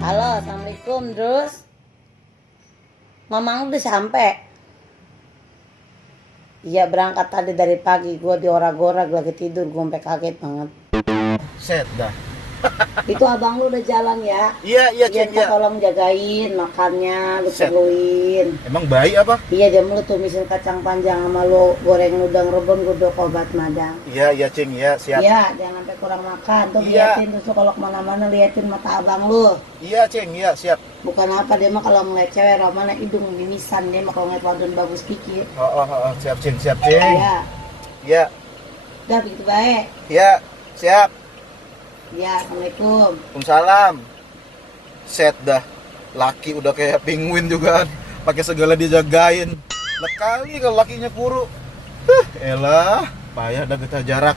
Halo, assalamualaikum. Terus, mamang udah sampai. Iya berangkat tadi dari pagi. Gue diorak-orak lagi tidur. Gue sampai kaget banget. Set dah. Itu abang lu udah jalan ya? Iya Iya, Ceng ya. tolong jagain makannya, lu Set. perluin. Emang baik apa? Iya, jam lu tumisin kacang panjang sama lu goreng udang rebon gue udah obat madang. Iya Ceng ya, siap. Iya, jangan sampai kurang makan. Tuh Iya. liatin tuh kalau kemana-mana liatin mata abang lu. Iya Ceng ya, siap. Bukan apa dia mah kalau ngeliat cewek romana hidung mimisan, dia mah kalau ngeliat wadon bagus dikit. Oh, siap Ceng, siap Ceng. Iya, Iya, udah begitu baik. iya, siap. Ya, assalamualaikum. Waalaikumsalam. Set dah. Laki udah kayak penguin juga kan. Pakai segala dijagain. Lekali kalau lakinya kuru. Elah, payah dah kita jarak.